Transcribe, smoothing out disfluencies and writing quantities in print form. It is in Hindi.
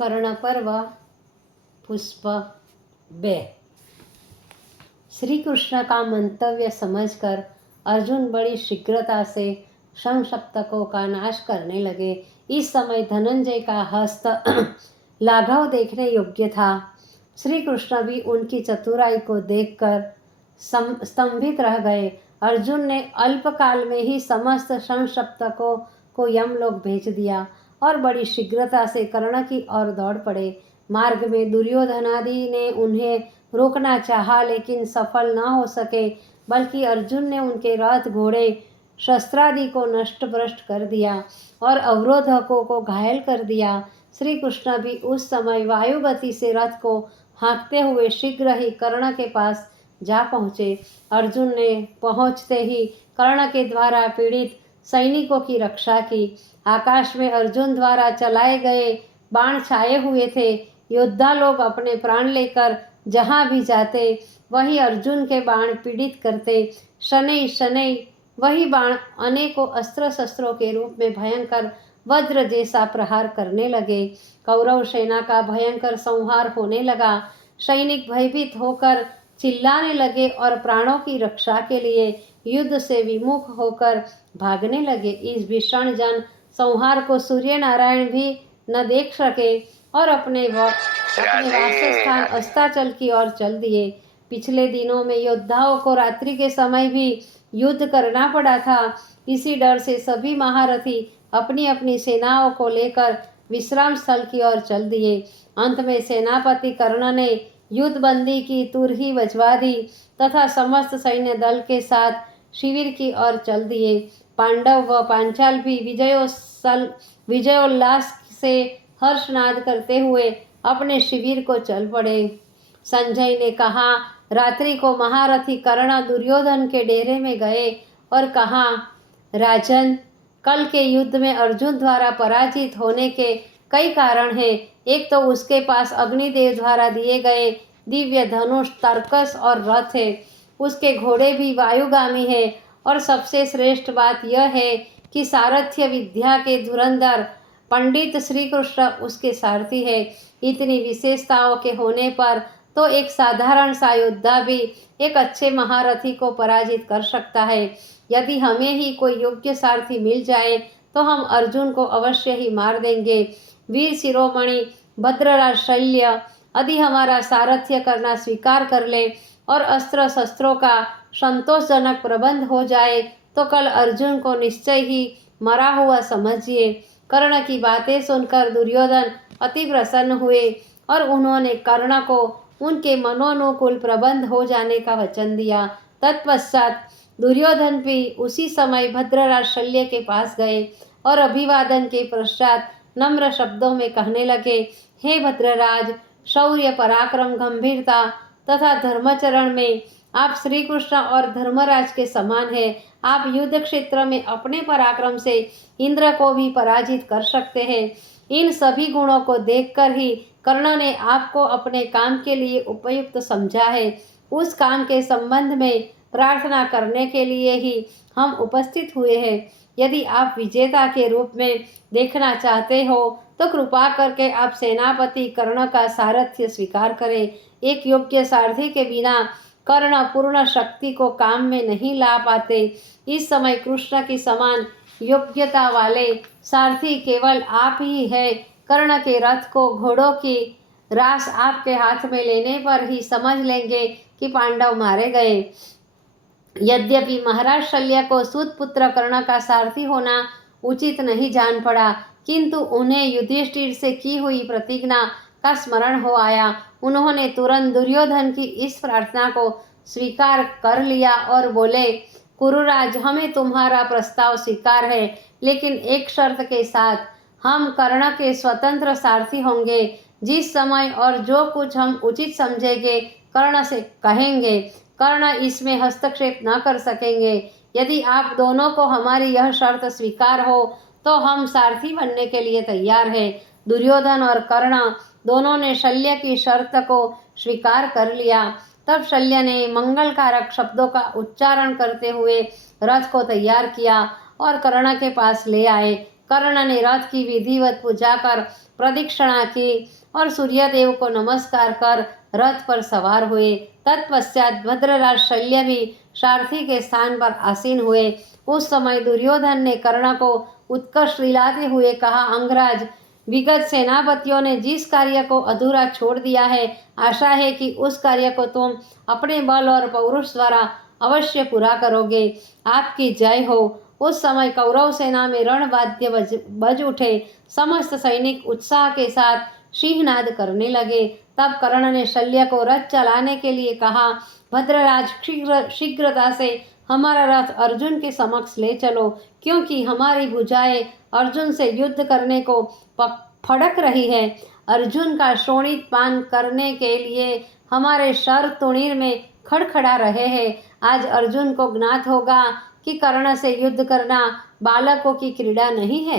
कर्ण पर्व पुष्प 2। श्री कृष्ण का मंतव्य समझकर अर्जुन बड़ी शीघ्रता से संशप्तकों का नाश करने लगे। इस समय धनंजय का हस्त लाघव देखने योग्य था। श्री कृष्ण भी उनकी चतुराई को देखकर स्तंभित रह गए। अर्जुन ने अल्पकाल में ही समस्त संशप्तकों को यमलोक भेज दिया और बड़ी शीघ्रता से कर्ण की ओर दौड़ पड़े। मार्ग में दुर्योधनादि ने उन्हें रोकना चाहा, लेकिन सफल न हो सके, बल्कि अर्जुन ने उनके रथ, घोड़े, शस्त्रादि को नष्ट भ्रष्ट कर दिया और अवरोधकों को घायल कर दिया। श्री कृष्ण भी उस समय वायुगति से रथ को हाँकते हुए शीघ्र ही कर्ण के पास जा पहुँचे। अर्जुन ने पहुँचते ही कर्ण के द्वारा पीड़ित सैनिकों की रक्षा की। आकाश में अर्जुन द्वारा चलाए गए बाण छाए हुए थे। योद्धा लोग अपने प्राण लेकर जहाँ भी जाते वही अर्जुन के बाण पीड़ित करते। शनै शनै वही बाण अनेकों अस्त्र शस्त्रों के रूप में भयंकर वज्र जैसा प्रहार करने लगे। कौरव सेना का भयंकर संहार होने लगा। सैनिक भयभीत होकर चिल्लाने लगे और प्राणों की रक्षा के लिए युद्ध से विमुख होकर भागने लगे। इस भीषण जन संहार को सूर्य नारायण भी न देख सके और अपने वासस्थान अस्ताचल की ओर चल दिए। पिछले दिनों में योद्धाओं को रात्रि के समय भी युद्ध करना पड़ा था। इसी डर से सभी महारथी अपनी अपनी सेनाओं को लेकर विश्राम स्थल की ओर चल दिए। अंत में सेनापति कर्ण ने युद्धबंदी की तुरही बजवा दी तथा समस्त सैन्य दल के साथ शिविर की ओर चल दिए। पांडव व पांचाल भी विजयोल्लास से हर्षनाद करते हुए अपने शिविर को चल पड़े। संजय ने कहा, रात्रि को महारथी कर्ण दुर्योधन के डेरे में गए और कहा, राजन, कल के युद्ध में अर्जुन द्वारा पराजित होने के कई कारण हैं। एक तो उसके पास अग्निदेव द्वारा दिए गए दिव्य धनुष, तर्कस और रथ है। उसके घोड़े भी वायुगामी है और सबसे श्रेष्ठ बात यह है कि सारथ्य विद्या के धुरंधर पंडित श्री कृष्ण उसके सारथी है। इतनी विशेषताओं के होने पर तो एक साधारण सा योद्धा भी एक अच्छे महारथी को पराजित कर सकता है। यदि हमें ही कोई योग्य सारथी मिल जाए तो हम अर्जुन को अवश्य ही मार देंगे। वीर शिरोमणि भद्रराज शल्य यदि हमारा सारथ्य करना स्वीकार कर ले और अस्त्र शस्त्रों का संतोषजनक प्रबंध हो जाए तो कल अर्जुन को निश्चय ही मरा हुआ समझिए। कर्ण की बातें सुनकर दुर्योधन अति प्रसन्न हुए और उन्होंने कर्ण को उनके मनोनुकूल प्रबंध हो जाने का वचन दिया। तत्पश्चात दुर्योधन भी उसी समय भद्रराज शल्य के पास गए और अभिवादन के पश्चात नम्र शब्दों में कहने लगे, हे भद्रराज, शौर्य, पराक्रम, गंभीरता तथा धर्मचरण में आप श्री कृष्ण और धर्मराज के समान है। आप युद्ध क्षेत्र में अपने पराक्रम से इंद्र को भी पराजित कर सकते हैं। इन सभी गुणों को देखकर ही कर्ण ने आपको अपने काम के लिए उपयुक्त समझा है। उस काम के संबंध में प्रार्थना करने के लिए ही हम उपस्थित हुए हैं। यदि आप विजेता के रूप में देखना चाहते हो तो कृपा करके आप सेनापति कर्ण का सारथ्य स्वीकार करें। एक योग्य सारथी के बिना कर्ण पूर्ण शक्ति को काम में नहीं ला पाते। इस समय कृष्ण की समान योग्यता वाले सारथी केवल आप ही है। कर्ण के रथ को घोड़ों की रास आपके हाथ में लेने पर ही समझ लेंगे कि पांडव मारे गए। यद्यपि महाराज शल्य को सूत पुत्र कर्ण का सारथी होना उचित नहीं जान पड़ा, किंतु उन्हें युधिष्ठिर से की हुई प्रतिज्ञा का स्मरण हो आया। उन्होंने तुरंत दुर्योधन की इस प्रार्थना को स्वीकार कर लिया और बोले, कुरुराज, हमें तुम्हारा प्रस्ताव स्वीकार है, लेकिन एक शर्त के साथ। हम कर्ण के स्वतंत्र सारथी होंगे। जिस समय और जो कुछ हम उचित समझेंगे कर्ण से कहेंगे। कर्ण इसमें हस्तक्षेप न कर सकेंगे। यदि आप दोनों को हमारी यह शर्त स्वीकार हो तो हम सारथी बनने के लिए तैयार हैं। दुर्योधन और कर्ण दोनों ने शल्य की शर्त को स्वीकार कर लिया। तब शल्य ने मंगलकारक शब्दों का उच्चारण करते हुए रथ को तैयार किया और कर्ण के पास ले आए। कर्ण ने रथ की विधिवत पूजा कर प्रदक्षिणा की और सूर्यदेव को नमस्कार कर रथ पर सवार हुए। तत्पश्चात भद्रराज शल्य भी सारथी के स्थान पर आसीन हुए। उस समय दुर्योधन ने कर्ण को उत्कर्ष दिलाते हुए कहा, अंगराज, विगत सेनापतियों ने जिस कार्य को अधूरा छोड़ दिया है, आशा है कि उस कार्य को तुम अपने बल और पौरुष द्वारा अवश्य पूरा करोगे। आपकी जय हो। उस समय कौरव सेना में रणवाद्य बज उठे। समस्त सैनिक उत्साह के साथ सिंहनाद करने लगे। तब कर्ण ने शल्य को रथ चलाने के लिए कहा, भद्रराज, शीघ्रता से हमारा रथ अर्जुन के समक्ष ले चलो, क्योंकि हमारी भुजाएं अर्जुन से युद्ध करने को फड़क रही है। अर्जुन का शोणित पान करने के लिए हमारे शर तुणीर में खड़खड़ा रहे हैं। आज अर्जुन को ज्ञात होगा कि कर्ण से युद्ध करना बालकों की क्रीड़ा नहीं है।